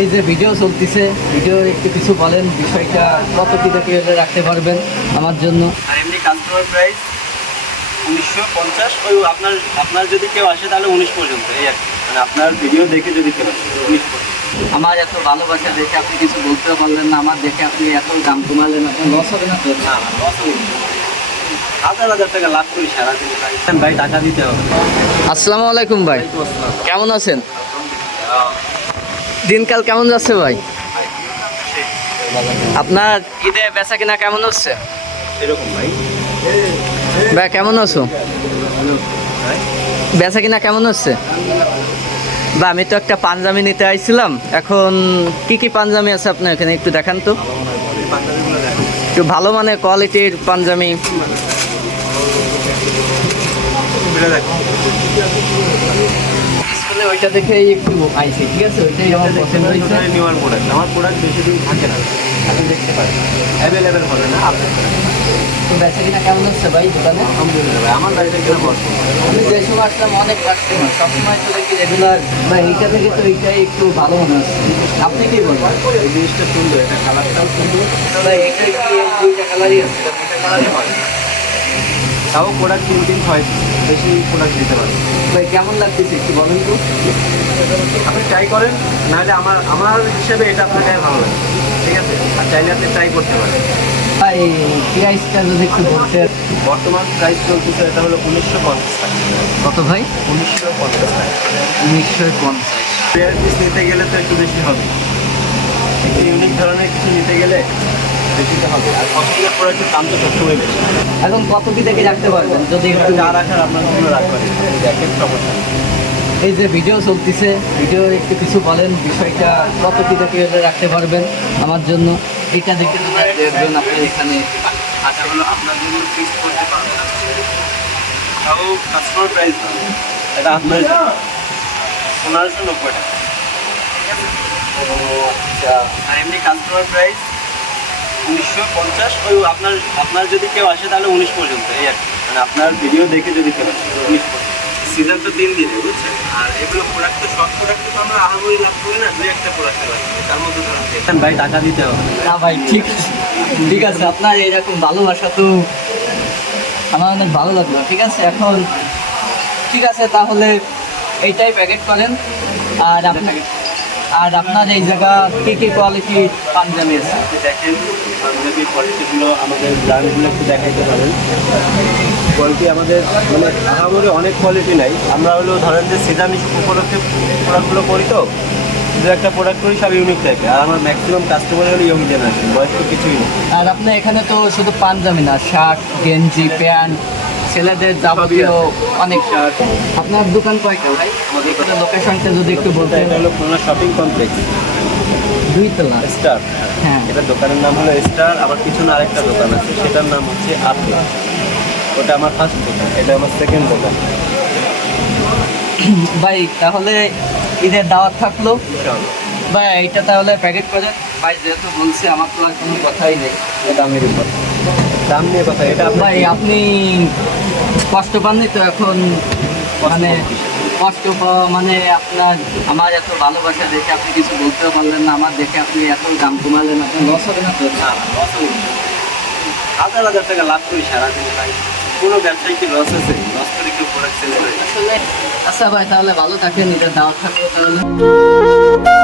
এই যে ভিডিও চলতেছে ভিডিও একটু কিছু বলেন বিষয়টা কত কি দেখে রাখতে পারবেন আমার জন্য? আর এমনি কাস্টমার প্রাইস উনিশশো পঞ্চাশ ওই আপনার আপনার যদি কেউ আসে তাহলে উনিশ পর্যন্ত এই আর। মানে আপনার ভিডিও দেখে যদি কেউ আসে উনিশ পর্যন্ত। আমার এত ভালোবাসা দেখে আপনি কিছু বলতেও পারলেন না আমার দেখে আপনি এত দাম কমালেন আপনার লস হবে না তো? না loss হবে হাজার হাজার টাকা লাভ করি সারাদিন ভাই। টাকা দিতে হবে। আসসালামু আলাইকুম ভাই। কেমন আছেন? দিনকাল কেমন যাচ্ছে ভাই? আপনার ঈদে বেচা কিনা কেমন হচ্ছে? ভাই ভাই কেমন আছো? বেচা কিনা কেমন হচ্ছে? বা, আমি তো একটা পাঞ্জাবি নিতে আইছিলাম। এখন কি কি পাঞ্জাবি আছে আপনার এখানে? একটু দেখান তো। একটু ভালো মানে কোয়ালিটির পাঞ্জাবি এটা দেখো ওইটা দেখেই একটু আইছি ঠিক আছে? ওইটাই আমার পছন্দ হয়েছে। নেওয়ার প্রোডাক্ট আমার প্রোডাক্ট বেশি দিন থাকে না। আপনি দেখতে পারেন। অ্যাভেলেবেল হবে না আপনি তো বেচা কিনা কেমন হচ্ছে ভাই দোকানে? আলহামদুলিল্লাহ ভাই আমার বাড়িতে কিনা বর্ষ আমি যে সময় আসলাম অনেক কাস্টমার সবসময় তো দেখি রেগুলার বা এইটা থেকে তো এইটাই একটু ভালো মনে হচ্ছে। আপনি কি বলবেন? এই জিনিসটা সুন্দর এটা কালারটাও সুন্দর। তাহলে এইটা কি দুইটা কালারই আছে? এটা কালারই হয়। তাও প্রোডাক্ট তিন তিন ছয় বেশি প্রোডাক্ট দিতে পারেন ভাই কেমন লাগতেছে একটু বলেন তো? আপনি ট্রাই করেন নাহলে আমার আমার হিসেবে এটা আপনার গায়ে ভালো লাগে। ঠিক আছে? আর চাইলে আপনি ট্রাই করতে পারেন। ভাই প্রাইসটা যদি একটু বলতে বর্তমান প্রাইস চলতেছে এটা হলো উনিশশো পঞ্চাশ টাকা। কত ভাই? উনিশশো পঞ্চাশ টাকা। উনিশশো পঞ্চাশ। পেয়ার পিস নিতে গেলে তো একটু বেশি হবে। একটু ইউনিক ধরনের কিছু নিতে গেলে বেশি তো হবে। আর পছন্দের প্রোডাক্টের দাম তো সবসময় বেশি এখন কত কি দেখে রাখতে পারবেন? যদি একটু যা রাখার আপনার জন্য রাখবেন দেখেন সমস্যা। এই যে ভিডিও চলতেছে ভিডিও একটু কিছু বলেন বিষয়টা কত কি দেখে রাখতে পারবেন আমার জন্য? এটা দেখে দেখবেন আপনার এখানে আচ্ছা হলো আপনার জন্য ফিক্স করতে পারবেন। তাও কাস্টমার প্রাইস এটা আপনার জন্য। পনেরোশো নব্বই টাকা। আচ্ছা আর এমনি কাস্টমার প্রাইস উনিশশো পঞ্চাশ ওই আপনার আপনার যদি কেউ আসে তাহলে উনিশ পর্যন্ত এই আর কি। মানে আপনার ভিডিও দেখে যদি কেউ আসে উনিশ পর্যন্ত। সিজন তো তিন দিনে বুঝছেন? আর এগুলো প্রোডাক্ট তো সব প্রোডাক্ট তো আমরা আহামরি লাভ করি না দুই একটা প্রোডাক্ট তার মধ্যে ধরেন ভাই টাকা দিতে হবে। না ভাই ঠিক আছে। ঠিক আছে আপনার এরকম ভালোবাসা তো আমার অনেক ভালো লাগল ঠিক আছে? এখন ঠিক আছে তাহলে এইটাই প্যাকেট করেন। আর আপনার আর আপনার এই জায়গা কী কী কোয়ালিটি পাঞ্জাবি আছে? দেখেন পাঞ্জাবির কোয়ালিটিগুলো আমাদের ব্র্যান্ডগুলো একটু দেখাইতে পারেন। কোয়ালিটি আমাদের মানে আহামরি অনেক কোয়ালিটি নাই। আমরা হলো ধরেন যে সিজন উপলক্ষে প্রোডাক্টগুলো করি তো দু একটা প্রোডাক্ট করি সব ইউনিক থাকে। আর আমার ম্যাক্সিমাম কাস্টমার হলো ইয়ং জেনারেশন বয়স তো কিছুই নেই। আর আপনার এখানে তো শুধু পাঞ্জাবি না শার্ট গেঞ্জি প্যান্ট ছেলেদের যাবতীয় অনেক শার্ট আপনার দোকান কয়টা ভাই? আমাদের লোকেশনটা যদি একটু বলতে। এটা হলো খুলনা শপিং কমপ্লেক্স দুই তলা স্টার হ্যাঁ। এটা দোকানের নাম হলো স্টার আবার পিছনে আরেকটা দোকান আছে সেটার নাম হচ্ছে আপনি ওটা আমার ফার্স্ট দোকান এটা আমার সেকেন্ড দোকান। ভাই তাহলে ঈদের দাওয়াত থাকল? ভাই এইটা তাহলে প্যাকেট করেন ভাই যেহেতু বলছে আমার তো আর কোনো কথাই নেই। দামের উপর দাম নিয়ে কথা এটা ভাই আপনি কষ্ট পাননি তো এখন মানে কষ্ট পাওয়া মানে আপনার আমার এত ভালোবাসা দেখে আপনি কিছু বলতেও পারলেন না আমার দেখে আপনি এত দাম কমালেন আপনার লস হবে না তো? না, loss হবে হাজার হাজার টাকা লাভ করি সারাদিন ভাই। কোনো ব্যবসায়ী কি লস আছে? লস করে কেউ প্রোডাক্ট সেল করে? আসলে আচ্ছা ভাই তাহলে ভালো থাকেন নিজের দাওয়াত থাকল তাহলে।